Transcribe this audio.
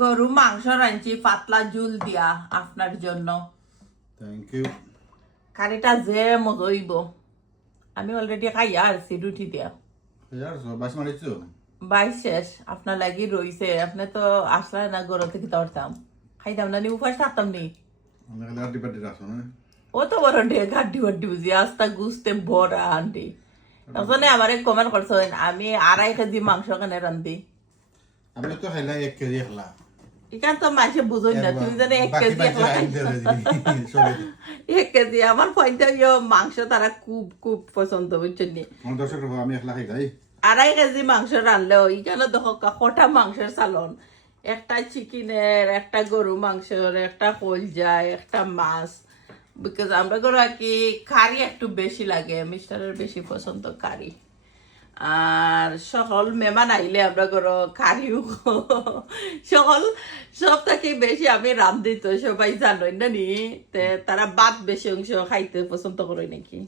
গরু মাংস রাঁধছি পাতলা ঝুল দিয়া আপনার জন্য। Thank you. কারিটা যে মজা হইব। আমি অলরেডি খাইয়া আসছি রুটি দিয়া। বাস মারিছো? বাই শেষ আপনার লাগি রইছে। আপনি তো আসলে না গরু থেকে ধরতাম খাইতাম না, নি উপাস থাকতাম নি। আমি খালি আড্ডি পাড্ডি রাখছো না? ও তো বড় ডে গাড্ডি বাড্ডি বুঝি আস্তা গুছতে বড় আন্টি। তখন আমার কমেন্ট করছেন আমি 2.5 কেজি মাংস কেনে রান্ধি। আমি তো খাইলা 1 কেজি খেলা। এখান তো মাসে বুঝুন না, তুমি জানে 1 বাকি কেজি বাকি আইন ধরে দিই সরি। 1 কেজি আমার পয়েন্ট মাংস তারা খুব খুব পছন্দ বুঝছেন নি। আমার দর্শক আমি একলা খাই যাই। 2.5 কেজি মাংস রানলেও এখানে দেখো কটা মাংসের সালন, একটা চিকেনের, একটা গরু মাংসের, একটা কলজায়, একটা মাছ। বিকজ আমরা গরু আর কি কারি একটু বেশি লাগে, মিস্টারের বেশি পছন্দ কারি। আর সকল মেহমান আইলে আমরা গরু কারিও সকল সব থেকে বেশি আমি রান্ধি তো সবাই জানোই না নি, তারা ভাত বেশি অংশ খাইতে পছন্দ করে নাকি।